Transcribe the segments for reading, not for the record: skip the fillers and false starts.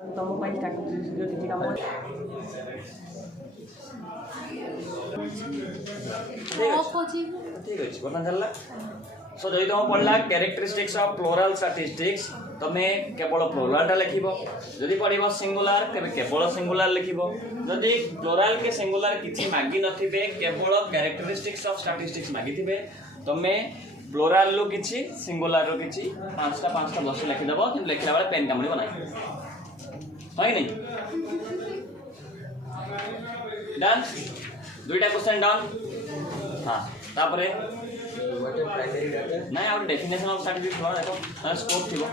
तुम किसी काम ठीक अच्छे बर्तमान चलला सो जदि तुम पढ़ला कैरेक्टरिस्टिक्स ऑफ प्लूरल स्टैटिस्टिक्स तुम्हें केवल प्लूरल लिखिब जदि पढ़ सिंगुलर तेरे केवल सिंगुलर लिखिब जदि प्लूरल के सिंगुलर किसी मागी नथिबे केवल कैरेक्टरिस्टिक्स ऑफ स्टैटिस्टिक्स मागी थिबे तुम्हें प्लूरल लो किछि सिंगुलर रो किछि पांचटा वर्ष लिखिदेव कि लिखला बेले पेन कामड़ी बनाई है नहीं डन दुईटा क्वेश्चन डन हाँ तापरे नहीं आउट डेफिनेशन ऑफ स्टैटिस्टिक्स थोड़ा देखो स्कोप थिबो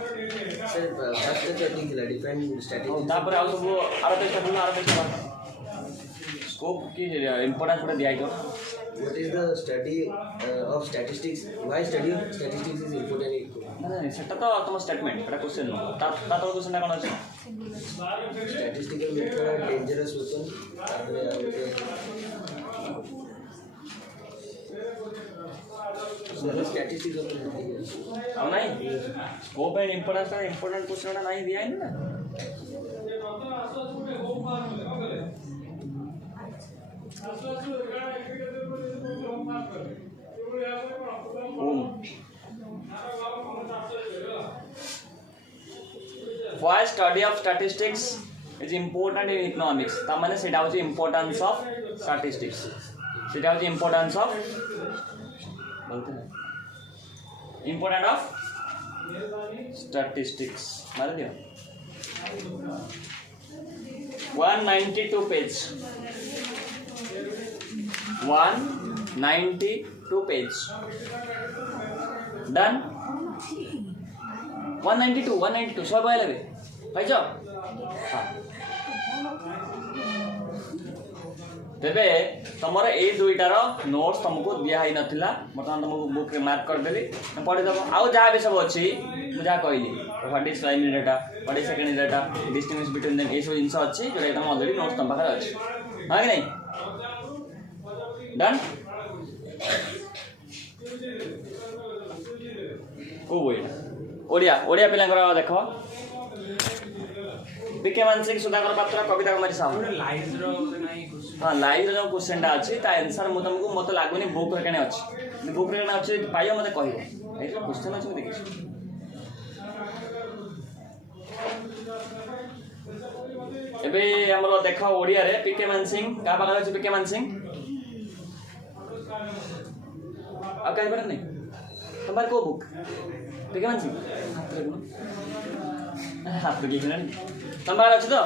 सर फर्स्ट चेकिंग थिला डिफाइन स्टैटिस्टिक्स तापरे आउ सब आरो पेज स्कोप की इंपोर्टेंस पूरा दिया है what is the study of statistics why study of statistics is important नहीं सेटा तो तुम स्टेटमेंट एटा क्वेश्चन नो ता तो क्वेश्चन कोन अछि statistical method dangerous weapon तापरे स्टैटिस्टिक्स अब नहीं स्कोप एंड इंपोर्टेंस का इंपोर्टेंट क्वेश्चन नहीं दिया है ना why study of statistics is important in economics ता माने सेटा होची इंपोर्टेंस ऑफ स्टैटिस्टिक्स सेटा होची इंपोर्टेंस ऑफ बोलते हैं इंपोर्टेंट ऑफ स्टैटिस्टिक्स मार दियो 192 पेज 192 पेज डन 192 सब आइले भाई जो हाँ तेबे तुमर ए दुईटार नोट्स तुमको दिया ही नथिला बर्तमान तुमको बुक रे मार्क कर देली पढ़ी दबो आउ जहाँ भी सब अच्छी मुझे कहली what is primary data what is secondary data distinguish between them ए सब जिंस अच्छी जो तुम ऑलरेडी नोट्स तुम पाखरे अच्छी हाँ कि नहीं डन को बोई ओडिया ओडिया पिलांकर देख बीके मानसिक सुधाकर पात्र कविता कुमारी साहू हाँ लाइव जो क्वेश्चन अच्छी आंसर मुझे तुमको मत लगुनि बुक रे केने अच्छी बुक रे केने अच्छी पाइयो मते कहबो ए क्वेश्चन अच्छी मैं देखिस एबे हमरो देख ओडिया रे पीके मानसिंह का पाखरे अछि पीके मानसिंह आ कहि पर नहीं तुम्हारे को बुक पीके मानसिंह हाथ लगे कि नहीं तुम्हारे अच्छे तो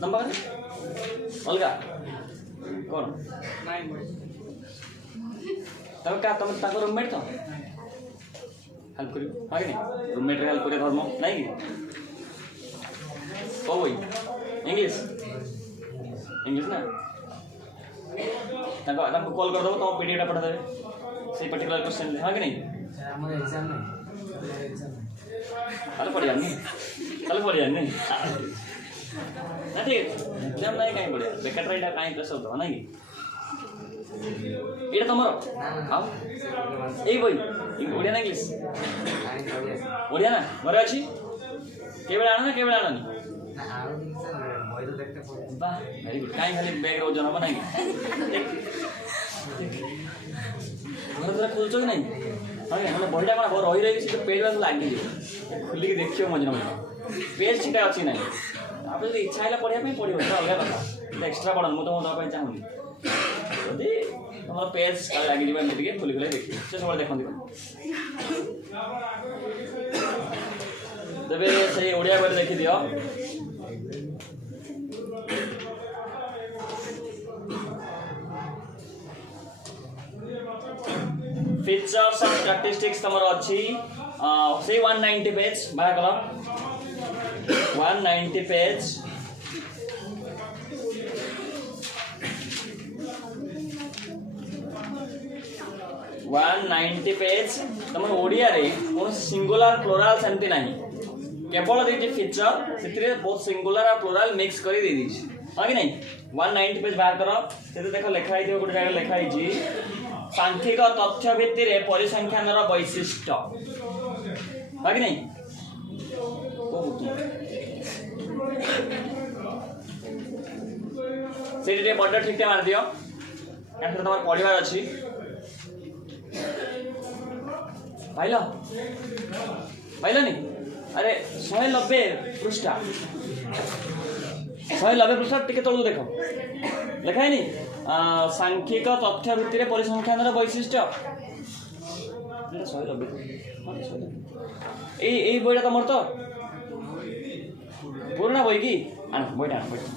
तुम्हारे अलगा कौन तब क्या तुम ताको रूममेट तो हेल्प करियो हाँ कि नहीं रूममेट रे हेल्प करियो धर्म नहीं कि ओ वही इंग्लिश ना ताको कॉल कर दो तुम पीडीएफ पठा देबे से पर्टिकुलर क्वेश्चन हाँ कि नहीं हमर एग्जाम नहीं कल पढ़िया नहीं ना ठीक एग्जाम नहीं कहीं पढ़िया बेकार रही कहीं प्रेस होता ना कि ये तुम आओ यही बही ओडिया ना इंग्लिश ओडिया ना घर अच्छी केवल आना ना केवल आना नहीं वाह वेरी गुड कहीं खाली बैग ओजन हम नहीं घर खोलच कि नहीं हाँ मैंने बहीटा कौन रही रही तो पेज बार लगे खुलिक देखिए मझे मझे पेज ठीक अच्छी ना आप जो इच्छा है पढ़ाई पढ़ो अलग कथा एक्सट्रा पढ़ मुझे तो चाहूँगी जदि तुम पेज लगे खुली खुले देखिए से सब देखते तेरे से ओडिया बही देखी दियो फीचर्स ऑफ स्टैटिस्टिक्स तमर अच्छी से 190 पेज बाहर कल 190 पेज तुम ओडिया रे कौन सिंगुलर प्लूरल सेमती नहीं केवल देखिए फीचर से बहुत सिंगुलर और प्लूरल मिक्स कर दे दी हाँ कि नहीं 190 पेज बाहर कर से देख लिखाई गोटे जगह लिखाई सांख्यिक तथ्य भित्ति रे परिसंख्यान वैशिष्ट्य हाँ कि नहीं से बड़ ठीक मार दियो तुम पढ़ार अच्छी पाइल पाइलनि अरे 190 पृष्ठा 190 पृष्ठा टिके तलू देख लिखाई सांख्यिक तथ्य भित्ति परिसंख्यान वैशिष्ट्य 190 यही बईटा तुम तो पुराना बई कि आण बईटा आण बईटा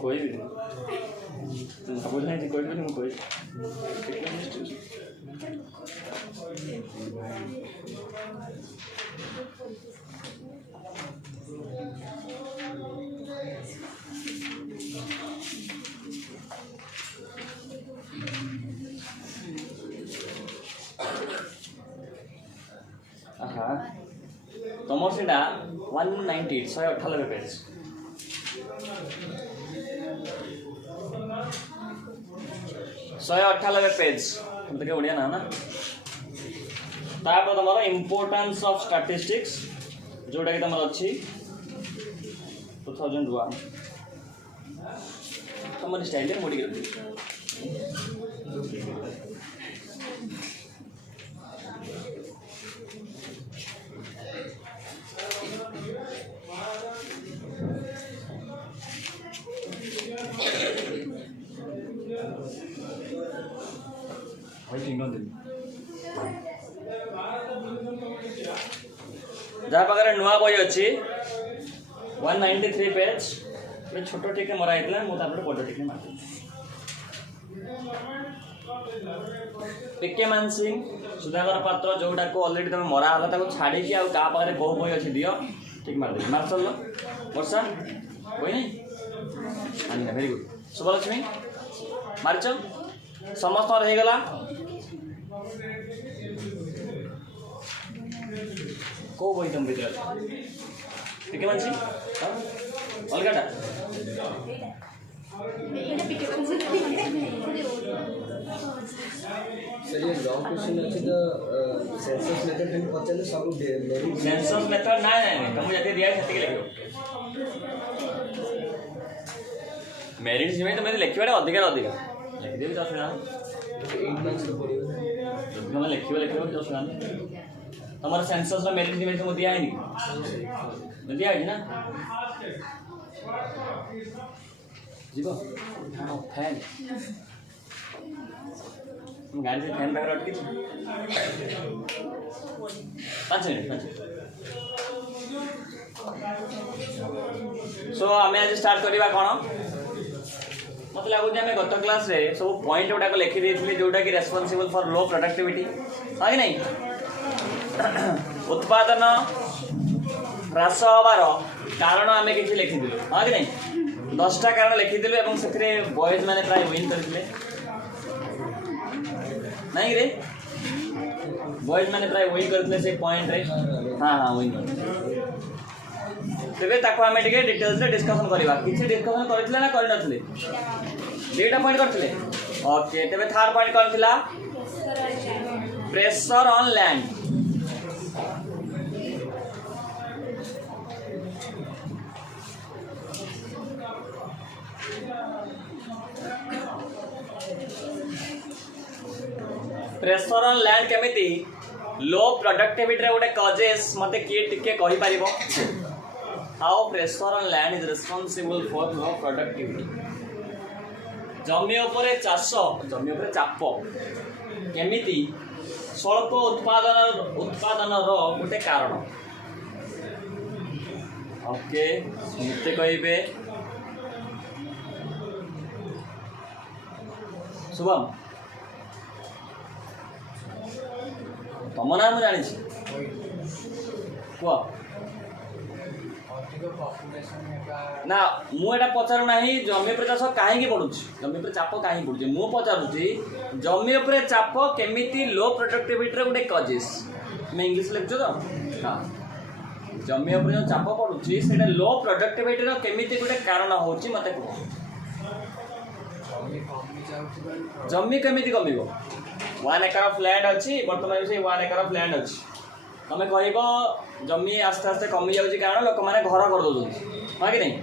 कोई भी नहीं बोल नहीं कोई भी नहीं कोई तुम से 198 198 पेज 198 पेज तुमको उड़िया ना तापर तुम इम्पोर्टेंस ऑफ स्टैटिस्टिक्स जोटा कि तुम अच्छी 2001 तुम स्टाइल मोड़ी जहाँ पाखे नुआ बही अच्छी 193 पेज छोट टिके मरा होता मुझे बड़ टिके मार पिके मान सिंह सुधाकर पात्र जोटा को अलरेडी तुम मरा है छाड़ी क्या पाखे बहु बही अच्छी दियो ठीक मार दे मार चल वर्षा बही नहीं भेरी गुड शुभलक्ष्मी मारिच समस्त होगला को बही तुम भर पिके मान सिंह अलगाटा सर ये लॉन्ग क्वेश्चन अच्छी तो सेंसस मेथड हम पचले सब सेंसस मेथड ना ना तुम जते दिया सेते के लिखो मेरिट जिमे तो मैं लिखिबाटा अधिकार अधिकार लिख देबी तो ना 8 मार्क्स तो पड़ियो तुम लिखिबो तो ना तुम्हारा सेंसस रा मेरिट जिमे तुम दिया है नहीं दिया है ना जीवा हां फैन गाड़ी से फैन बैग अटकी 5 मिनट सो आम आज स्टार्ट करवा कौन मत लगुच आम गत क्लास रे सब पॉइंट गुड़ाक लिखी जोटा कि रेस्पॉन्सिबल फॉर लो प्रोडक्टिविटी हाँ कि नहीं उत्पादन ह्रास हबार कारण आम कि लिखिलु हाँ कि नहीं 10टा कारण लिखिलु से बॉयज मैंने प्राय विन करते नहीं रे बॉयज मैंने प्राय विन करते से पॉइंट रे हाँ हाँ विन तेरे ताको आम टे डिटेल्स डिस्कसन करवा किसी डिस्कसन करते ना करनथले 2टा पॉइंट करते ओके तेरे थर्ड पॉइंट कौन थिला pressure on land pressure on land केमिति लो प्रोडक्टिविटी रे गोटे कजेस मते किए टिके कहि परिबो how pressure on land is responsible for low productivity जमी उपरे चाष जमी उपरे चाप केमिति स्वल्प उत्पादन गोटे कारण ओके मते कहिबे शुभम तुम ना मुझे जानी कह ना मुझे पचारू ना जमी पर चाष कहीं पड़ू जमी पर चाप कहीं पड़ू मु पचारूँ जमी उपर चाप केमी लो प्रोडक्टिविटी गोटे कजेस मैं इंग्लीश लिखुच तो हाँ जमी उपर जो चाप पड़ू से लो प्रोडक्टिविटी केमी गोटे कारण हूँ मत कह जमी केमी कम 1 एकर ऑफ लैंड अच्छी बर्तमान से 1 एकर ऑफ लैंड अच्छी तुम कह जमी आस्ते आस्ते कमी जाऊँगी कारण लोक मैंने घर कर दौरान हाँ कि नहीं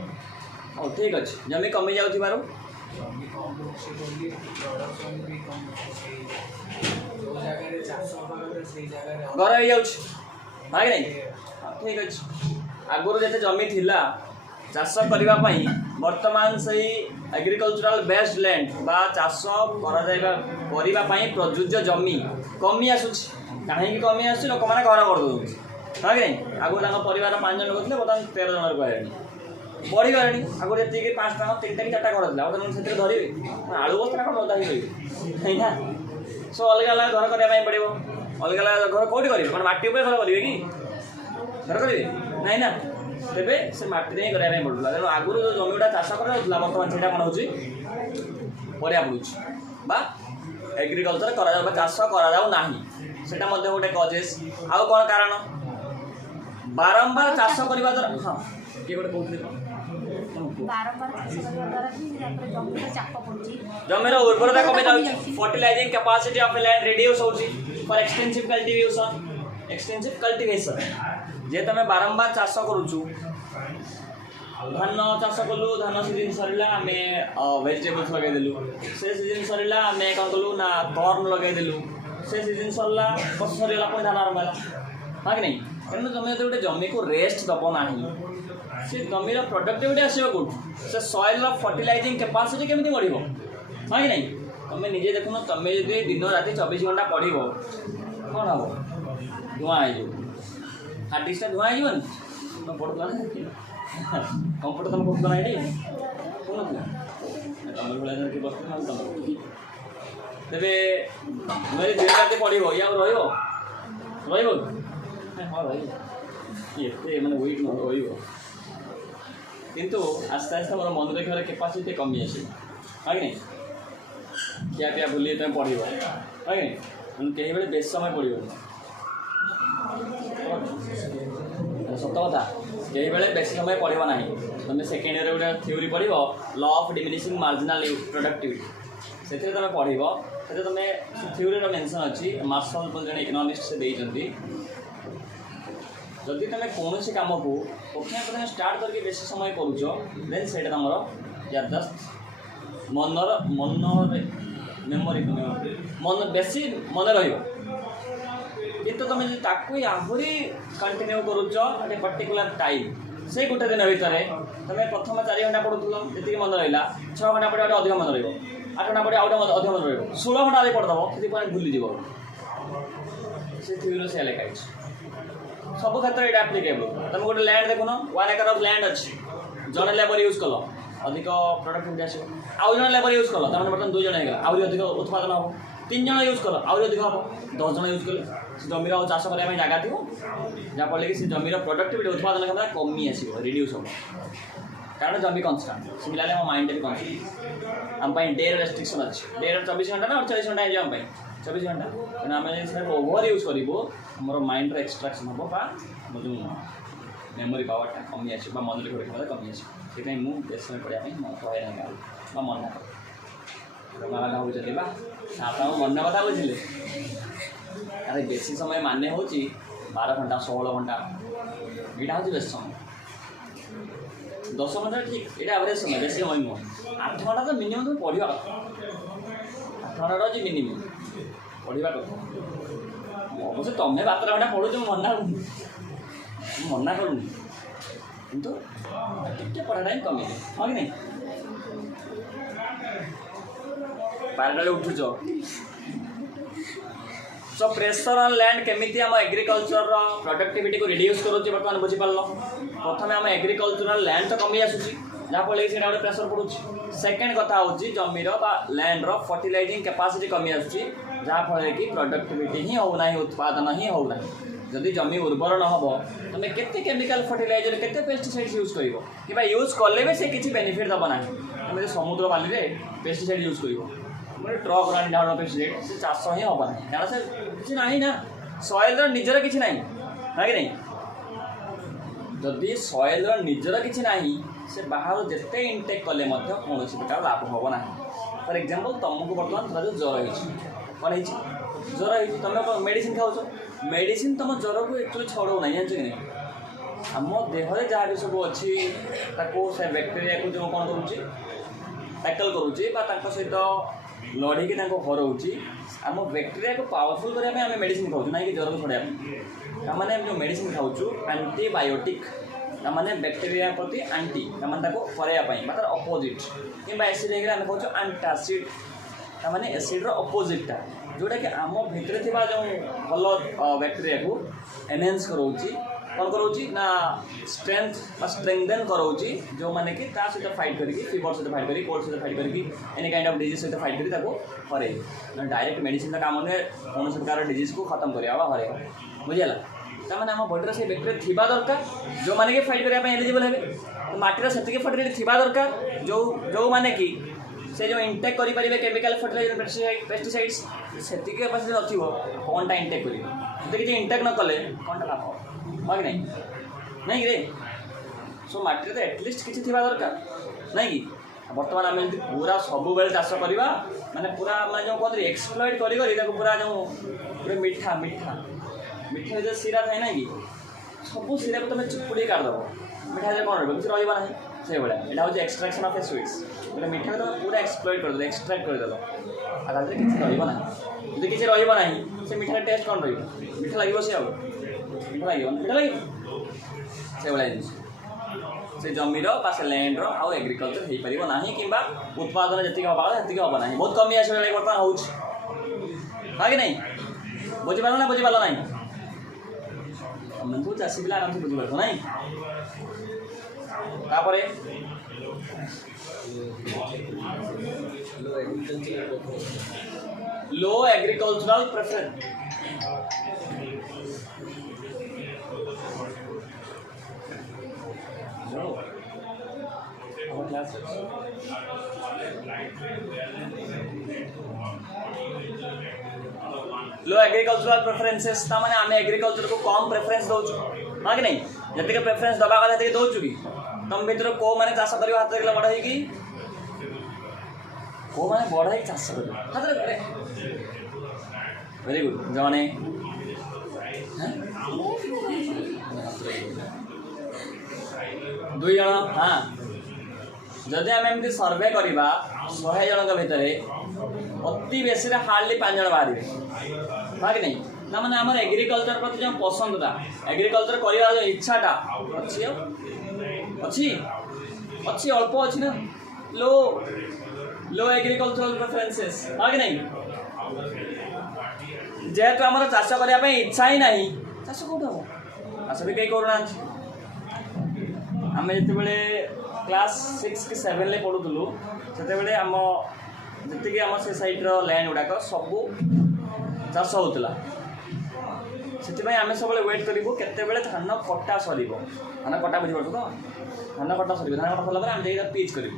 हाँ ठीक अच्छे जमी कमी जाऊँ घर हो जाऊँ हाँ कि नहीं हाँ ठीक अच्छे आगुरी जिते जमी थिला चाष करने बर्तमान से एग्रीकल्चरल बेस्ड लैंड बा चाष करने प्रযোज्य जमी कमी आसूँ कहीं कमी आस लोक मैंने घर कर दौर हाँ कि नहीं आगुरी परिवार 5 जन लोग थे बर्तमान 13 जन कहले बढ़ीगले आगुरी जी 5 टा 3 टा कि 4 टा घर था बर्तमान से धरवे आलू बस्ता कौन लदा ही ना सो अलग अलग घर करने पड़ो अलग अलग घर कौटी करेंगे कौन मटी घर करेंगे कि घर करेंगे ना ना तेरे से मटी ही करने पड़ूला तेणु आगुरी जो जमी गुड़ा चाष कर बर्तमान से कौन हो पड़ा पड़ा एग्रीकल्चर कर चाष करा सेटा गोटे कजेस आउ कौन कारण बारंबार चाष करने द्वारा हाँ किए गोटे जमीर उर्वरता कमी जाऊँ fertilising capacity of land reduce होची फॉर एक्सटेंसिव कल्टीवेशन जे तुम बारंबार चाष करूँ धान चाष कलु धान सीजन सरला आम वेजिटेबल्स लगेदेलु से सीजन सरला आम कौन कलु ना कॉर्न लगेदेलु से सीजन सरला बस सरीगला पुणी धान आरंभ है हाँ कि नहीं तेणु तुम जो गोटे जमी को रेस्ट दब ना से जमीर प्रोडक्टिविटी आसो कौट से सॉइल फर्टिलाइजिंग कैपेसिटी केमी बढ़ हाँ कि नहीं तुम निजे देखुन तुम जो दिन राति 24 घंटा पढ़ कौन हम धूआं हो हार्ड डिस्क धूआं होनी तुम पढ़ुला कंप्यूटर तुम पढ़ुला ना ये कौन तुम भाई बस तेरे मेरे दिन राति पढ़ या रो हाँ भाई ये मैंने वेट न रही किंतु आस्ते आस्ते मोर मन रखार कैपेसिटी कमी आस हाँ कि नहीं क्या क्या भूल तुम पढ़ हाँ कि नहीं कहीं बड़े बेस समय पढ़ सत कथा कहीं बेले बेस समय पढ़ ना तुम सेकेंड ईयर गोटे थ्योरी पढ़ law of diminishing marginal productivity से तुम पढ़ से तुम थ्योरी मेंशन अच्छी मार्शल जो इकोनॉमिस्ट से देती जदि तुम कौन सी कम को प्रथम प्रथम स्टार्ट करके बेस समय करुच देन से तुम याददाश्त मनर मन मेमोरी मन बेसी मन रु तुम ताकू आहरी कंटिन्यू करुच एट पर्टिकुलर टाइम से गोटे दिन भितर तुम प्रथम 4 घंटा पढ़ुल जी मन रहा 6 घंटा पढ़े अधिक मन रहा 8 घंटा पढ़े आउट अधिक मन रहा 16 घंटा पढ़दब से भूलीज से थ्योरी से लिखाई सब क्षेत्र में एप्लिकेबल तुम गोटे लैंड देखुन 1 एकर ऑफ लैंड अच्छी जड़े लेबर यूज कल अधिक प्रोडक्टिविटी आस आउ जन लेबर यूज कल तमें बर्तमान 2 जन होगा आहरी अधिक उत्पादन हम 3 जन यूज कल आहरी अधिक हम 10 जन यूज कले जमीर चाष करने जगह थी जहाँफल कि जमीर प्रोडक्टिविटी उत्पादन क्षमता कमी आस रिड्यूस हम कारण जमी कन्स्टांट सिमिलारली आम माइंड भी कन्स्टांट आम डे रेस्ट्रिक्शन अच्छी डे 24 घंटा ना 48 घंटा है आम 24 घंटा तेना आम ओभर यूज करूँ मोर माइंड एक्सट्राक्शन हम जो मेमोरी पावरटा कमी आस मन रखा क्षमता कमी आसे मुझे समय पढ़ाई कहे मन ना भाई आप मन कथा बुझे अरे बेसी समय माने हूँ 12 घंटा 16 घंटा यहाँ हूँ बेस समय 10 घंटा ठीक ये एवरेज समय बेसी समय नुह 8 घंटा तो मिनिमम तुम पढ़ा 8 घंटा अच्छी मिनिमम पढ़ा कथा अवश्य तुम्हें 12 घंटा पढ़ु मना करूँ किंतु टे पढ़ा टाइम कमी हाँ कि नहीं 12 उठुच सो प्रेशर ऑन लैंड केमिति आम एग्रीकल्चर प्रोडक्टिविटी को रिड्यूस करुच्चे बर्तमान बुझीपार प्रथम आम एग्रीकल्चरल लैंड तो कमी आसूँ जहाँफल कि गोटे प्रेशर पड़ुଛି सेकेंड कथा हूँ जमीर लैंड फर्टिलाइजिंग कैपेसिटी कमी आसूँ जहाँफल कि प्रोडक्टिविटी ही होना उत्पादन ही होना जदि जमी उर्वर न हो तुम केते केमिकल फर्टिलाइजर केते पेस्टिसाइड्स यूज करिवो कि यूज कले भी से किसी बेनिफिट दब ना तुम समुद्र बाली में पेस्टिसाइड यूज कर ट्रक रानी डाउन पेस्टिसाइड से चाष ही हम ना कारण से किसी ना ना सॉइल निजर किसी ना कि नहीं जदि सॉइल निजर किसी ना से बाहर जिते इनटेक कले कौन प्रकार लाभ हम ना फॉर एग्जांपल तुमको बर्तमान थोड़ा ज्वर हो कौन ज्वर हो तुम मेडिसिन खाऊ मेडिसिन तुम ज्वर को एक्चुअली छड़ो ना जानते कि नहीं आम देहरे जहाँ भी सब अच्छी से बैक्टेरिया को जो कौन करुच्ची टैकल करुच्ची सहित लड़े हरौची आम बैक्टेरिया को पावरफुल करने आम मेडिसिन खाऊ ना कि ज्वर को छड़ाई मैंने जो मेडिसिन खाऊ एंटीबायोटिक मैंने बैक्टेरिया प्रति आंटी हरवाई मतलब अपोजिट कि एसिड होगा आम कहूँ आंटासिड मैंने एसिड्र अपोजिटा जोटा कि आम भितर थी जो भल बैक्टेरिया को एनहेंस कराऊँगी कौन कराऊँगी ना स्ट्रेंथ स्ट्रेंथेन कराऊँगी जो मैंने कि सहित फाइट करके फीवर सहित फाइट करी कोल्ड सहित फाइट करके एनी काइंड ऑफ डिजीज सहित फाइट करी हरे डायरेक्ट मेडिसिन का काम नुहे कौन प्रकार डिजीज को खत्म करवा हरे बुझेगा ताने आम बॉडी से बैक्टेरिया थिबा दरकार जो माने कि फाइट करने एलिजिबल है तो माटीर से फर्टिलिटी थिबा दरकार जो माने कि से जो इंटेक करेंगे केमिकल फर्टिलाइजर पेस्टिसाइड्स से कैपेसिटी नथिबो कौनटा इंटेक करेंगे किसी इंटेक न कले कौनटा लाभ हाँ कि नहीं रे सो माटी तो एटलिस्ट किसी थिबा दरकार नहीं कि बर्तमान आम पूरा सब बेले चाष करवा माने पूरा मैं जो कहते एक्सप्लॉइट कर पूरा जो पूरा मीठा मीठा मीठा जो सीरा थाए ना कि सब सीरा को तुम चिपुड़ी काटदेव मीठा जो कौन किसी रहा ना से भाया यहाँ हूँ एक्सट्राक्शन ऑफ ए स्वीट्स गोटे मीठा को तुम पूरा एक्सप्लॉइट करदेव एक्सट्राक्ट करदेव आ किसी रहा ना जब किसी रहा ना से मीठा टेस्ट कौन मीठा लगे सी मीठा लगे मीठा लगे से भाया जिन से जमीर से लैंड आउ एग्रिकल्चर हो पार ना कि उत्पादन जी हवा से हम ना बहुत कमी आस बर्तमान हो हाँ कि नहीं बुझीपार ना बुझीपार ना तुम तो चाषी पिला आराम से बुझीपार ना तापरे लो एग्रीकल्चरल प्रेफरेंस लो एग्रीकल्चरल प्रेफरेंसेस माने आम एग्रीकल्चर को कम प्रेफरेंस दौचु हाँ कि नहीं जी प्रेफरेंस दबा कथा दौचु कि तुम भर को मैंने चाष कर हाथ देखला बड़ है को मैंने बड़ है चाष कर हाथ वेरी गुड जने दुई जन हाँ जदि आम एमती सर्वे करवा 100 जन भितर अति बेसी हार्डली 5 जन बाहर हाँ कि नहीं ना मैंने आम एग्रीकल्चर प्रति जो पसंदटा एग्रीकल्चर कर जो इच्छाटा अच्छी अच्छी अल्प अच्छी ना लो लो एग्रीकल्चरल प्रेफरेंसेस हाँ कि नहीं जेहेतु आम चाष करने इच्छा ही ना चाष कौट हम चाष भी कहीं करूना आम जिते क्लास 6 कि 7 पढ़ुलु से आम जी आम से साइड्र लैंड गुड़ाक सब चाष होता से आम सब वेट करूँ केत धान कटा सर धान कटा बुझीपार तो धान कटा सर धान कटा सरला आम जाइए पिच करूँ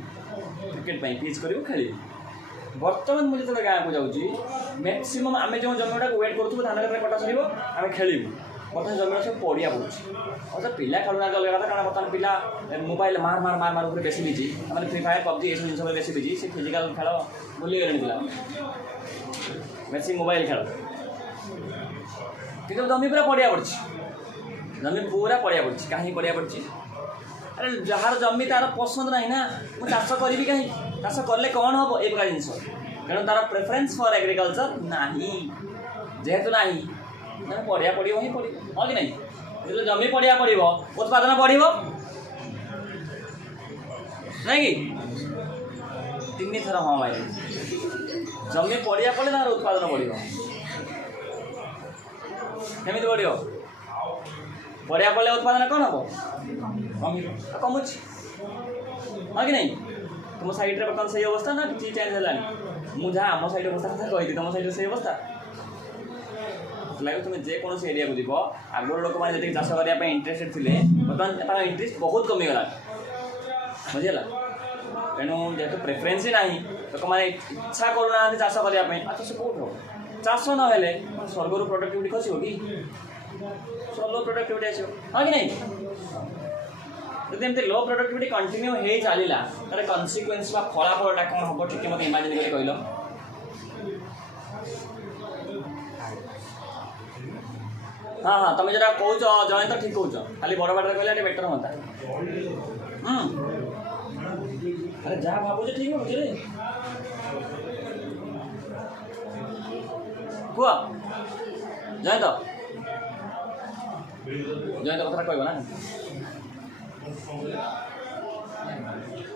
क्रिकेट पिच करूँ खेल बर्तमान मुझे जो गाँव को जाऊँगी मैक्सीम आम जो जमी गुड़ा वेट करूँ धान कटा सर आम खेलू बर्तमान जमी सब पड़िया पड़े और पिला खेलुना अलग कथा कारण बर्तमान पिला मोबाइल मार मार मार मार बेसी बिजी मैंने फ्री फायर पबजी ये जिन बेसी बिजी से फिजिकाल खेल भूली गले पिला बेसी मोबाइल खेल कि जमी पूरा पड़िया पड़ी जमी पूरा पड़िया पड़ी कहीं पड़िया पड़ी अरे जार जमी तार पसंद ना ना मुझे चाष करी कहीं चाष कले कौन हम ये प्रकार जिन तेणु तार प्रेफरेन्स फॉर एग्रीकल्चर ना जेहेतु ना पड़िया पड़ो ही पड़ो हाँ कि नहीं जो जमी पड़िया पड़ो उत्पादन बढ़ ना कि 3 थर हाँ भाई जमी पड़िया पड़े तार उत्पादन बढ़ केमी बढ़ पड़िया पड़े उत्पादन कौन हम कमुच हाँ कि नहीं तुम साइड बर्तमान से अवस्था ना किसी चेंज है मुझे आम साइड अवस्था कथा कही तुम साइड से अवस्था लगे तुम जेकोसी एरिया को जीव आगुरी लोक मैंने चाष करने इंटरेस्टेड थे बर्तमान तार इंटरेस्ट बहुत कमिगला बुझीगला तेणु जेहतु प्रेफरेन्स ही ना लोक मैंने इच्छा करूना चाष करने चाष कौट हो चाष ना स्वर्गर प्रोडक्टिविटी खसो कि लो प्रोडक्टिविटी आस हाँ कि नहीं जब एमती लो प्रोडक्टिविटी कंटिन्यू हो चलला तार कन्सिक्वेन्स फलाफलटा कौन हम ठीक मत इमाजिन कर कहल हाँ हाँ तुम जो कौच जन तो ठीक कौच खाली बड़ बाटे कहले बेटर हाँ अरे जहाँ भावुचे ठीक हो रे कह जयंत जयंत कथा कहब ना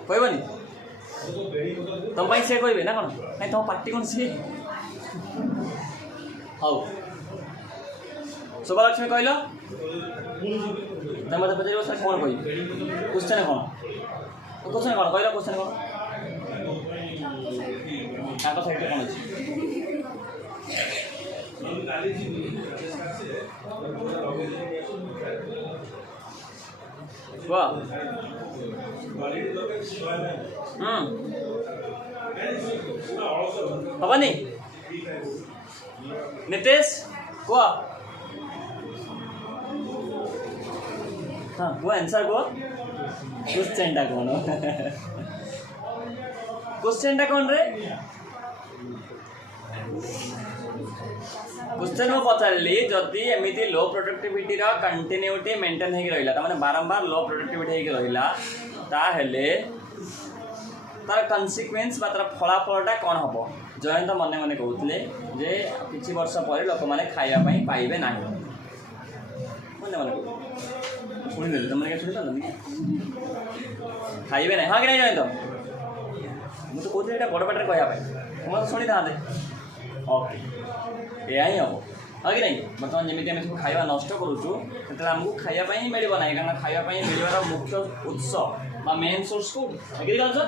कहबनी तुम सी कहे ना कौन नहीं तुम पार्टी कौन सी हाँ शुभलक्ष्मी कहल तुम मत पचार सर कौन कह क्वेश्चन कौन क्वेश्चन कौन कहल क्वेश्चन कौन साइड कौन अच्छे हबनी नितेश कह हाँ कह आंसर कह क्वेश्चन कौन क्वेश्चन कौन रे क्वेश्चन को पचारि जदि एमती लो प्रोडक्टिविटी कंटिन्यूटी मेंटेन हो रहा बारंबार लो प्रोडक्टिविटी हो रहा तार कन्सिक्वेन्स तार फलाफलटा कौन हम जयंत मन मन कहते जे किसी वर्ष पर लोक मैंने खावाई पाइबे ना मन मन शुणी तुमने शुणी पार खाइबे ना हाँ कि नहीं जयंत मुझे कहते बड़ पाटे कहवाई तुम शुणी था ओके या ही हम हाँ कि नहीं बर्तमान जमी आम सब खावा नष्ट करुचु से आमको खावाई ही मिल ना कारण खावाई मिलवार मुख्य उत्स मेन सोर्स कौट एग्रीकल्चर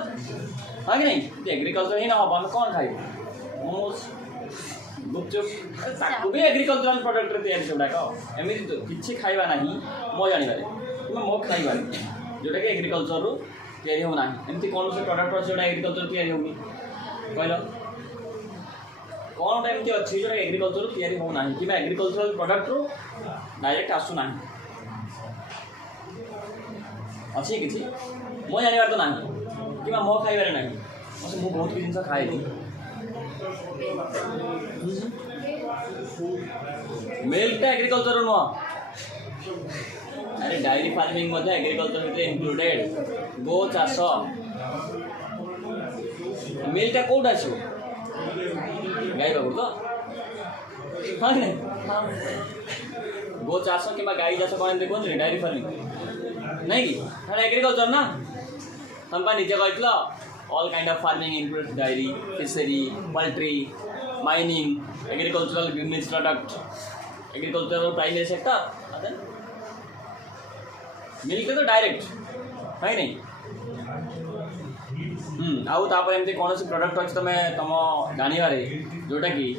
हाँ कि नहीं एग्रीकल्चर ही ना हम आम कौन खाइब मोमोज गुपचुप भी एग्रीकल्चरल प्रोडक्ट तैयारी गुड़ाक एमती किसी खाइबा ना मो जानवर कि मो खाइबार जोटा कि एग्रीकल्चर रू तैयारी होना एमती कौन से प्रोडक्ट अच्छे जो एग्रीकल्चर तैयारी होनी कहल कौन एमती अच्छी जो एग्रीकल्चर तैयारी होना कि एग्रीकल्चरल प्रोडक्ट रू डायरेक्ट आसूना अच्छी किसी मो जानवर तो ना कि मो खाइबार ना मुझे मुझे बहुत जिन खाए मिल्कटा एग्रीकल्चर नुह अरे डायरी फार्मिंग एग्रीकल्चर भीतर इंक्लूडेड गो चाष मिल्कटा कौट आस गाई बाबू तो हाँ कि गो चाष कि गाई चाष कौन कहते डायरी फार्मिंग नहीं कि एग्रीकल्चर ना तुम निजे कहल all kind of farming includes diary fishery poultry mining agricultural business product agricultural primary sector milk तो डायरेक्ट है नहीं आउे एमती कौन प्रोडक्ट अच्छे तुम तुम जानवर जोटा कि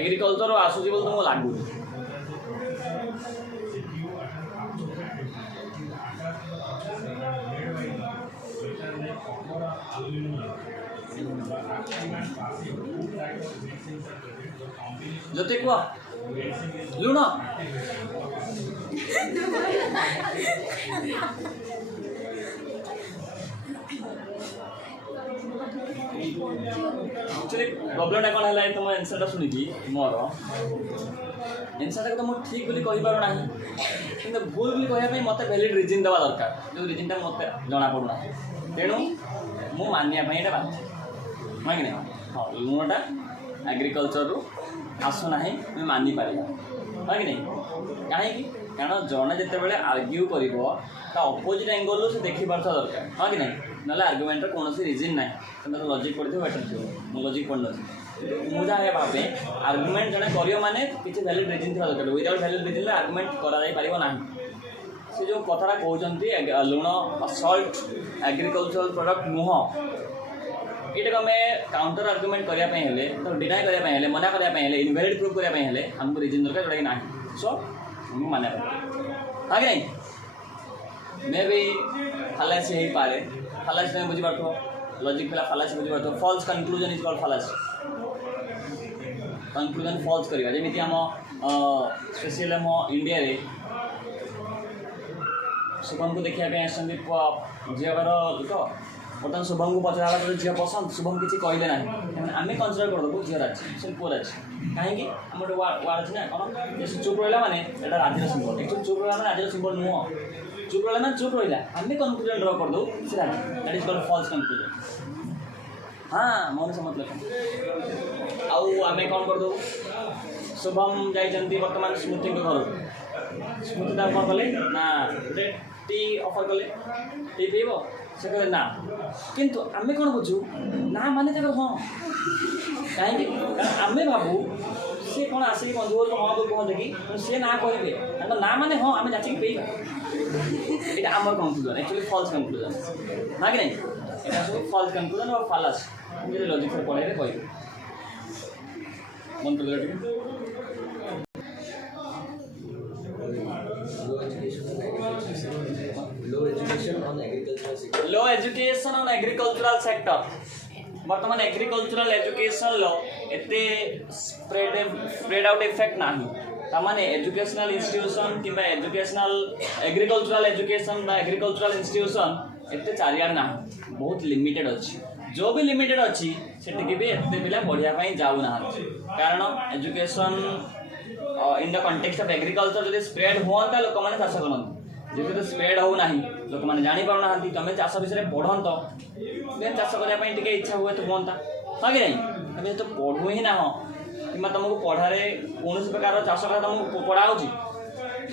एग्रीकल्चर आसूसी बोल तुमको लगुच ज्योति कह लुण एक्चुअली प्रॉब्लम कौन है तुम आंसर शुणी मोर आंसर तो मुझे ठीक बोली कहींपार ना कि भूल भी कहवाई मत वैलिड रिजन देवा दरकार जो रिजनटा मत जना पड़ूना तेणु मु मानिया बाध्य हाँ कि हाँ लुणटा एग्रीकल्चर रू आसुना तुम मानिपार हाँ कि कहीं कारण जड़े जिते आर्ग्यू कर अपोजिट एंगल से देखिपार दरकार हाँ कि ना ना आर्गुमेंट कौन रिजन ना तुम तो लजिक पढ़ी बेटर थी मुझे लजिक पढ़ मुझे भावे आर्गुमेंट जड़े कर माने किसी वैलिड रिजन था दरकार विदाउट वैलिड रिजन आर्गुमेंट कर से जो कथा कहते लुण सल्ट एग्रीकल्चरल प्रोडक्ट नुह ये आम काउंटर आर्गुमेंट करने तो डिनाई करने मना करने इनवैलिड प्रूफ करने हमको रिजन दरकार जोटा कि ना सो हम माना हाँ कि नहीं मे भी फालासी हो पाए फालासी तुम बुझी पार्थ लॉजिक फिला फालासी बुझी पार्थ false conclusion is called fallacy conclusion false करवा जमी आम स्पेशली आम इंडिया रे शुभम को देखा आसती झीवर लोक बर्तमान शुभम को पचरा झी पसंद शुभम किसी कहले ना आम कनसीडर करदेबू झीर अच्छी से पुअर अच्छी कहीं आम गोटे वार्ड अच्छी ना कौन चुप रहा मैंने यहाँ राज्य सिंबल एक्चुअली चुप रहा राज्य सिंबल नुह चुप रहा मैंने चुप रहा आम कनक्लूजन ड्र करदे से that is called false conclusion हाँ मौन से मतलब आउ आम कौन करदे शुभम जाइए बर्तमान स्मृति घर स्मृति तार कौन कले ना गोटे टी ऑफर कले टी पीब से कहे ना किंतु आम कौन बुझू ना माने हाँ कहीं आम भावु सी कौन आसिक बंधु हाँ बोल कहते कि सी ना कहे ना माने हाँ आम जाचिक पीवा यहाँ आम कनक्लूजन एक्चुअली फॉल्स कनक्लूजन ना कि नहीं यहाँ सब फॉल्स कनक्लूजन और फालास मुझे लॉजिक से पढ़ाई कह मन कर लो एजुकेशन ऑन एग्रीकल्चरल सेक्टर बर्तमान एग्रीकल्चरल एजुकेशन लो एते स्प्रेड आउट इफेक्ट नहीं तामाने एजुकेशनल इंस्टीट्यूशन कि एजुकेशनल एग्रीकल्चरल एजुकेशन बा एग्रीकल्चरल इंस्टीट्यूशन एते चारियार ना बहुत लिमिटेड अच्छी जो भी लिमिटेड अच्छी सेटिकी भी एते पिला पढ़िया जाऊ ना कारण education in the context of agriculture जब स्प्रेड हुआ लोक मैंने चाष करते जो तो स्प्रेड हो ना लोक मैंने जापर ना तुम चाष विषय पढ़त देन चाष करने इच्छा हुए तो हमें हाँ कि नहीं तुम तो पढ़ू ही ना कि तुमको पढ़ारे कौन प्रकार चाष कर तुमको पढ़ा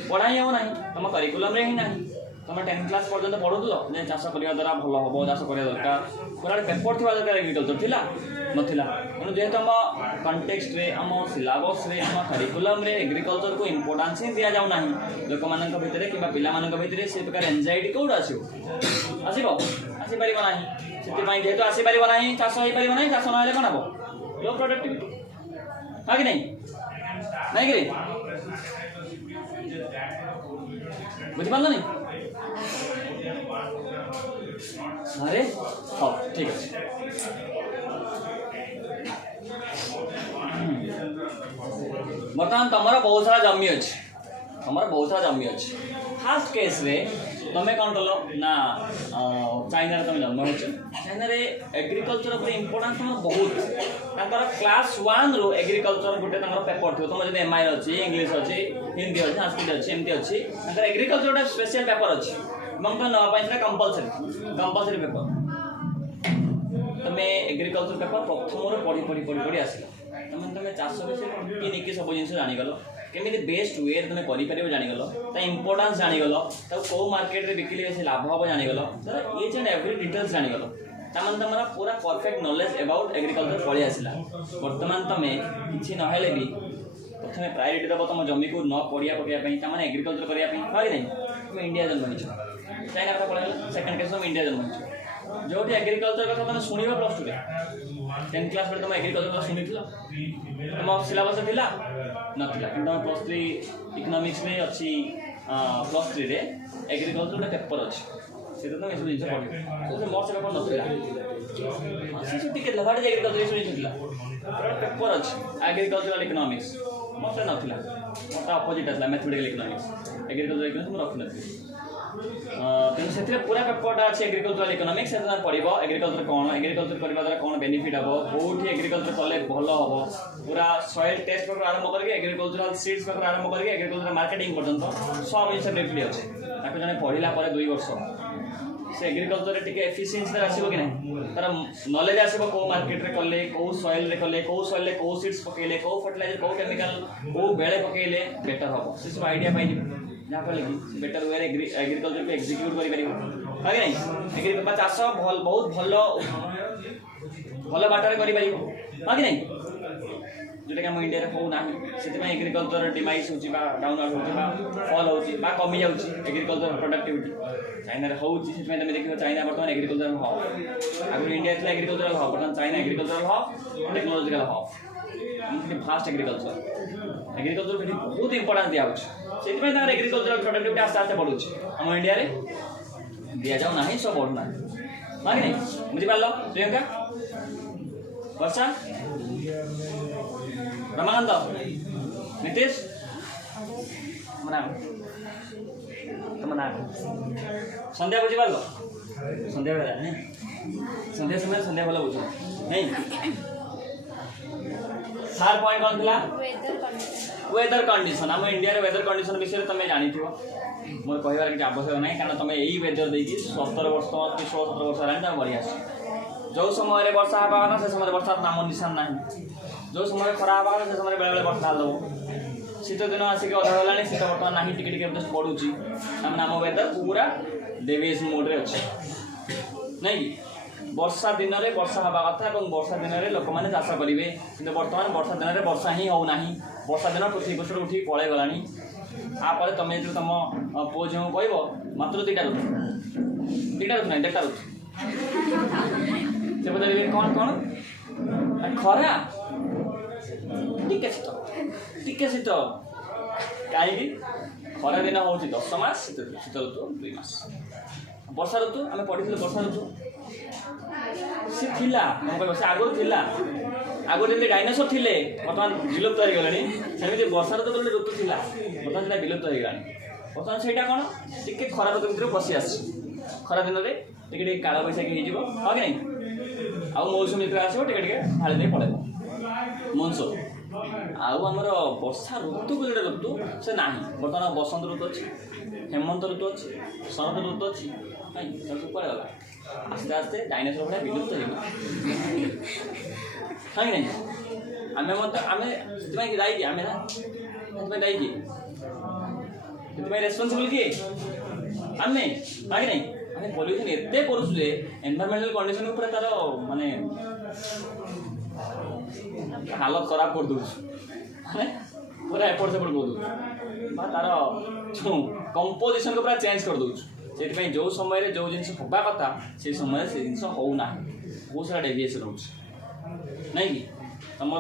पढ़ा ही हो ना तुम करिकुलम ही ना तुम 10th क्लास पर्यंत पढ़ुल चाष करने द्वारा भल हम चाष करने दरकार पूरा पेपर थी दरकार एग्रीकल्चर थिला नथिला तेणु जेहेतु आम कंटेक्स्ट रे आम सिलेबस रे आम करिकुलम रे एग्रीकल्चर को इम्पोर्टेंस ही दि जाऊ ना लोक मान भितर कि पिला भितर से प्रकार एंजाइटी कौट आसो आसपार ना से जेहेतु आसपार ना चाष हो पार ना चाष ना कौन हम लो प्रोडक्टिविटी हाँ कि नहीं कि बुझीपार नहीं अरे हाँ ठीक है बर्तमान तुम बहुत सारा जमी अच्छे अच्छे फास्ट केस रे तुम्हें कौन कल ना चाइना तुम जन्म हो चाइना रे एग्रीकल्चर पर इम्पोर्टेंस तुम बहुत क्लास 1 रु एग्रीकल्चर गोटे पेपर थी तुम जो एमआई अच्छी इंग्लीश अच्छी हिंदी अच्छी संस्कृत अच्छी एमती अच्छी एग्रीकल्चर गोटे स्पेशल पेपर अच्छी तुम नापाई कंपलसरी पेपर तुम एग्रीकल्चर पेपर प्रथम पढ़ी पढ़ी पढ़ी पढ़ी आस तुम चाष विषय कि सब जिन जानीगल केमी बेस्ट वे तुम कर जानीगल इम्पोर्टेंस जानीगल कौ मार्केट में बिकिले बेस लाभ हम जानीगल इच एंड एवरी डिटेल्स जानीगल तमाम तुम पूरा परफेक्ट नॉलेज अबाउट एग्रीकल्चर पढ़ी आसला बर्तमान तुम्हें किसी ना भी प्रथम प्रायोरिटी दब तुम जमी को न पढ़िया पकाई तमाम एग्रीकल्चर करने हाँ कि नहीं तुम इंडिया जन्म हो चाइना कथा पढ़ा सेकेंड केस तुम इंडिया जन्म हो जो एग्रीकल्चर कथा तुम शुणव प्लस 2 10th क्लास तुम एग्रीकल्चर शुणी तुम सिलेबस थी नाला कि तुम +3 इकोनॉमिक्स में अच्छी +3 रे एग्रीकल्चर गोटे पेपर अच्छी से तुम सब जिन पढ़ मोर से पेपर ना लभाटे एग्रीकल्चर सब जिन पेपर अच्छी एग्रीकल्चरल इकोनॉमिक्स मत नाला मत अपोजिट आसला मैथमेटिकल इकोनॉमिक्स एग्रीकल्चर इकोनॉमिक्स मुझे रखी तेणु से पूरा पेपरटा अच्छे एग्रीकल्चरल इकोनॉमिक्स पढ़ एग्रीकल्चर कौन एग्रीकल्चर करने द्वारा कौन बेनिफिट हम कौटी एग्रीकल्चर कले भल हम पूरा सॉइल टेस्ट पाखु आरंभ करके एग्रीकल्चरल सीड्स पाखु आरंभ करके एग्रीकल्चर मार्केटिंग पर्यंत सब जिन ब्रीफली अच्छे जड़े पढ़ला 2 वर्ष से एग्रीकल्चर टी एफिशिएंसी आसो कि ना तार नॉलेज आसो कौ मार्केट रे कले कौ सॉइल रे कले कौ सॉइल रे कौ सीड्स पकेले कौ फर्टिलाइजर कौ केमिकल कौ बेले पकेले बेटर हम से सब आइडिया पाई जहाँफल कि बेटर वे एग्रीकल्चर को एक्जिक्यूट कर नहीं चाष बहुत भल भल बाटर कर हाँ कि नहीं जोटा कि आम इंडिया में होना से एग्रीकल्चर डिमाइज होची बा डाउनवर्ड होची बा फॉल होची बा कमी जाउची एग्रीकल्चर प्रोडक्टिविटी चाइना रे होची से तुम देखियो चाइना वर्तमान एग्रीकल्चर हब आगु इंडिया थला एग्रीकल्चर हब वर्तमान China agriculture hub technological hub fast agriculture भी बहुत इंपोर्टेंस दिया से एग्रीकल्चर प्रोडक्टिविटी आस्ते आस्ते बढ़ुची आम इंडिया रे दिया जाऊ ना सब बढ़ुना हाँ कि नहीं बुझिपार प्रियंका वर्षा रमाकांत नीतीश तुम ना तुम ना संध्या बुझिपार संध्या बेला नहीं संध्या समय संध्या बेला बुझ नहीं सार पॉइंट कौन थिला वेदर कंडीशन आम इंडिया रे वेदर कंडीशन विषय तुम जानी मोर कहबार कि आवश्यक ना कारण तुम यही वेदर देखिए 17 वर्ष 16-17 वर्ष है बढ़ी आस जो समय वर्षा हवा ना से समय वर्षा नाम निशान ना जो समय खरा हवा से समय बेले बेले वर्षा दब शीत दिन आसिक अधा गलानी शीत बर्तमान ना टिके टिके जस्ट पड़ुची तार आम वेदर पूरा डेविएशन मोड रे अच्छे नहीं वर्षा दिन में वर्षा हवा कथा और वर्षा दिन में लोक मैंने चाष करेंगे कि बर्तमान वर्षा दिन में वर्षा ही होना वर्षा दिन पृथ्वी पृष्ठ उठी पलि गलानी आपर तुम जो तुम पुओ झील कह मात्र दुईटा ऋतु ना देखा ऋतु से पचारे कौन कौन खरा टिके शीत कहीं खरा दिन हूँ 10 मास शीत ऋतु 2 मास वर्षा ऋतु आम पढ़ी वर्षा ऋतु सी थिला से आगुरी थिला आगुरी जमी डायनासोर थिले बर्तमान विलुप्त हो गले सेमती वर्षा ऋतु गोटे ऋतु थिला बर्तमान से विलुप्त हो गला बर्तमान से कौन टिके खरा ऋतु भर पशि आस खरा दिन में टिके काल बैशाखी हो हाँ कि नहीं आउ मौसुमी जो आसो टिके भाड़ी दे पड़े मनसून आमर वर्षा ऋतु को जो ऋतु से ना बर्तमान बसंत ऋतु अच्छी हेमंत ऋतु अच्छी शरत ऋतु अच्छी कुआड़े गला आस्ते आस्ते डायनासोर भाया विलुप्त हो हाँ कि नहीं आम आम से दायी आम दायी किए से रेस्पन्सिबल किए आम हाँ कि नहीं आम पल्यूसन एत करुचे एनवायरमेंटल कंडीशन पूरा तार माने हालत खराब कर दूँ माने पूरा एपट सेपट कर दूँ तार कंपोजिशन को पूरा चेंज कर दूँ से जो समय जो जिन हवा कथा से समय से जिन होना बहुत सारा डेविएशन हो नहीं कि तुम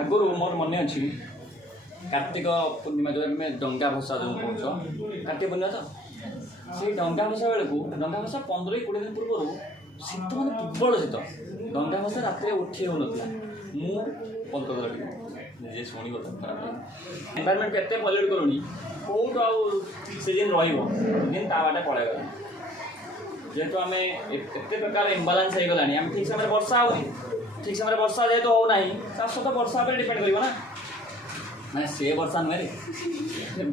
आगुरी मोर मन अच्छी कार्तिक पूर्णिमा जो डंगा भसा जो कह कार्तिक पूर्णिमा तो से डंगा भसा बेलू डंगा भसा 15-20 दिन पूर्व शीत मैंने प्रबल शीत डंगा भसा रात उठी हो मुझे निजे शुणी खराब एनवायरमेंट एत पल्यूट करूनी कौट आजिन रिन ता बाटे पलैगला जेहेतु आम एत प्रकार इम्बालांस हो गला आम ठीक समय वर्षा हो ठीक समय वर्षा जेहेतु होना चाष तो वर्षा पर डिपेंड कर ना मैं से वर्षा नुहे रे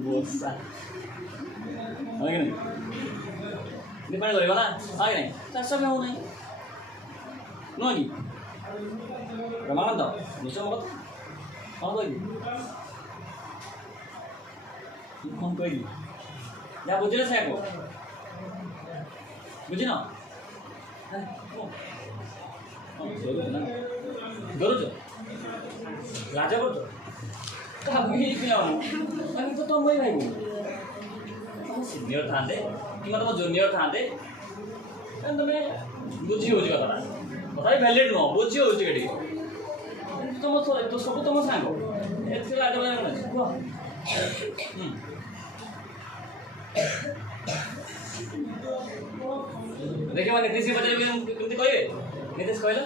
वर्षा हाँ कि नहीं डिपेंड कर ना हाँ कि नहीं चाष भी होना नुह कि रमाकांत निश्चय मत कौन कह या बुझे से बुझिन डरुच लाज कर तो तुम भाई तुम सीनियर था कि तुम जूनियर था तुम बुझी हो कथा कथा भैलिड नुह बुझी हो तुम तो सब तुम सांग एत लाज देखिए नीतीश पचारे कमी कहे नीतीश कहल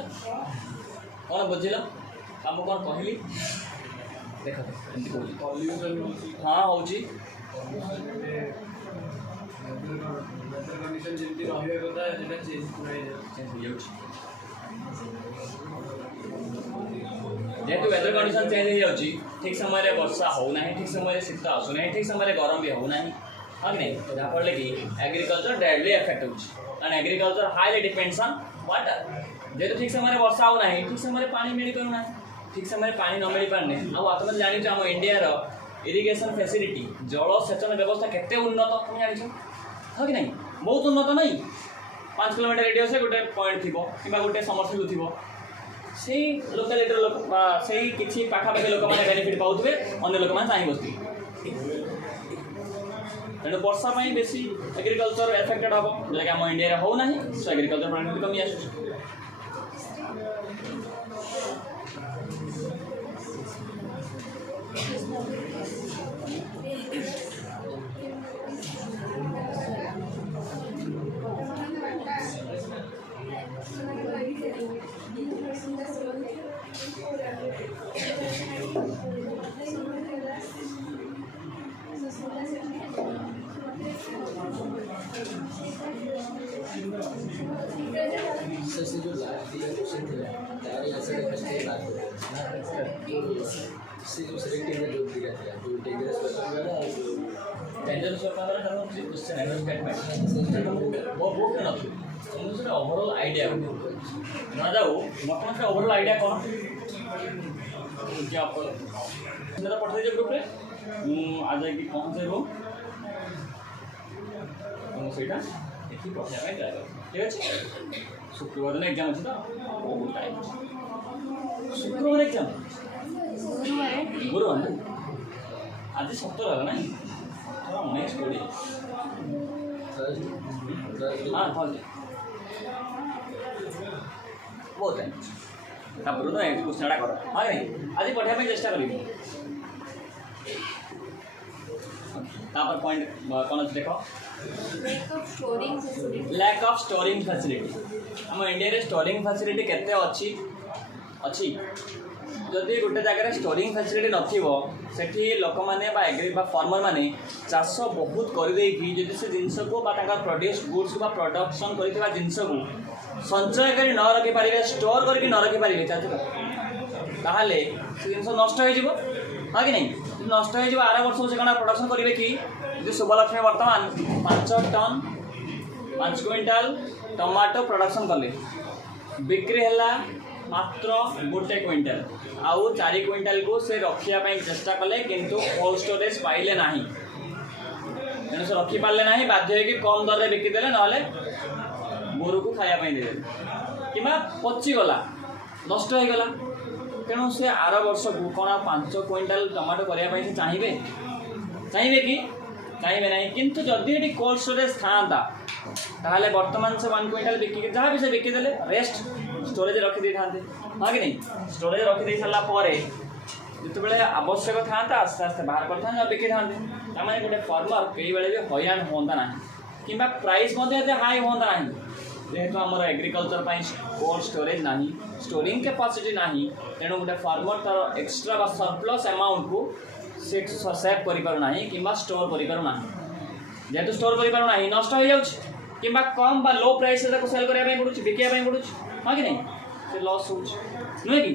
कौन बुझिल कम कौन कहली देख हाँ हो जेहेतु वेदर कंडीशन चेंज हो ठीक समय वर्षा होना ठीक समय शीत आसुना ठीक समय गरम भी होना हाँ कि नहीं जहाँफल कि एग्रीकल्चर डायरेक्टली एफेक्ट होना agriculture highly depends on water जेहेतु ठीक समय वर्षा होना ठीक समय पानी मिल पाना ठीक समय पानी न मिल पारने आम जानी आम इंडिया इरिगेशन फैसिलिटी जल सेचन व्यवस्था केते उन्नत तुम जान हाँ कि नहीं बहुत उन्नत नहीं 5 किलोमीटर रेडियस गोटे पॉइंट थी कि गोटे समरसेबुल थी से लोकालिटी लोक से किसी पाखापाखि लोक मैंने बेनिफिट पाऊे अन्य लोक मैंने चाह बस तेणु वर्षा बेसी एग्रीकल्चर एफेक्टेड हम जोटा कि आम इंडिया हो ना सो एग्रीकल्चर प्रोडक्ट कमी आस सर से जो लास्ट दिया क्वेश्चन थे यार ऐसा कैसे बात हो इससे जो सेलेक्टिव में जो दिया था जो डेंजरस वेपन वाला और जो डेंजरस वेपन वाला था मुझे क्वेश्चन है स्टेटमेंट वो क्या ना मुझे ओवरऑल आइडिया ना जाओ मतलब से ओवरऑल आइडिया कौन क्या आपको मेरा पढ़ दीजिए ग्रुप में आ जाएगी कौन से रूम ସେଇଟା ଏଠି ପଠାଇବା ପାଇଁ ଟ୍ରାଏ କରିବ ଠିକ୍ ଅଛି ଶୁକ୍ରବାର ଦିନ ଏକ୍ଜାମ୍ ଅଛି ତ ବହୁତ ଟାଇମ୍ ଶୁକ୍ରବାର ଏକ୍ଜାମ୍ ଗୁରୁବାର ନା ଆଜି 17 ହେଲା ନାଇଁ 19 20 हाँ थर्सडे बहुत टाइम ତାପରୁ ତ ଏଠି କ୍ୱେଶ୍ଚନ୍ଟା କର ହଁ ନାଇଁ ଆଜି ପଠାଇବା ପାଇଁ ଚେଷ୍ଟା କରିବି ତାପରେ ପଏଣ୍ଟ କ'ଣ ଅଛି ଦେଖ लैक ऑफ स्टोरिंग फैसिलिटी आम इंडिया स्टोरिंग फैसिलिटी केते अच्छी अच्छी जदि गोटे जगह स्टोरिंग फैसिलिटी नथिबो सेठी लोक माने बा एग्री बा फार्मर माने चाष बहुत कर देकी जदि से जिंस को बा ताका प्रोड्यूस गुड्स बा प्रोडक्शन करितबा जिंस को संचय करी न रखि पारिबे स्टोर करके न रखि पारिबे ताहले से जिंस नष्ट हो जिवो हां कि नहीं नष्ट हो जिवो आरा वर्ष से कना प्रोडक्शन करिवे कि जो शुभलक्ष्मी वर्तमान 5 टन 5 क्विंटाल टमाटो प्रोडक्शन कले बिक्री है मात्र 1 क्विंटाल आउ 4 क्विंटाल को से रखापी चेष्टा कले किंतु कोल्ड स्टोरेज पाइले ना तेणु से रखी पारे ना बाध्य हो कम दर में बिकिदेले ना गोरु को खायापी दे कि पचिगला नष्ट हो गला तेणु से आर वर्ष को कौन 5 क्विंटाल टमाटो करने से चाहिए कि चाहिए ना किंतु जदि ये कोल्ड स्टोरेज था ताहले वर्तमान से 1 क्विंटाल बिकी जहाँ भी से बिकिदेले रेस्ट स्टोरेज रखी दे था हाँ कि नहीं स्टोरेज रखी दे सारा जिते आवश्यक था आस्ते आस्ते बाहर करते बिकी था गोटे फार्मर कई बेले भी हैरान होता ना कि प्राइस हाई होता ना जेहेतु आमर एग्रीकल्चर कोल्ड स्टोरेज ना स्टोरिंग कैपेसिटी ना तेणु गोटे फार्मर तार एक्सट्रा बा सरप्लस अमाउंट को से सेव करें कि स्टोर करें जेहेतु स्टोर करें नष्ट हो जाऊँ कि कम बा लो प्राइस सेल करने पड़ू बिकापी पड़ू हाँ कि नहीं से लस हो नुहे कि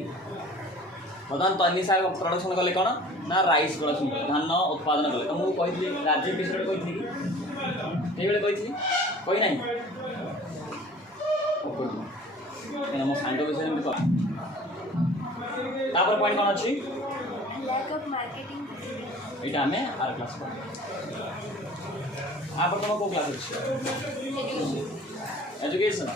बर्तमान तन्नी शाग प्रोडक्शन कले कौन ना राइस प्रोडक्शन कले धान उत्पादन कले तो मुझे कही राज्य विषय कही कही ना मो सांग विषय पॉइंट कौन अच्छी यहाँ आम आर क्लास आप तुम कौ क्लास अच्छे एजुकेशन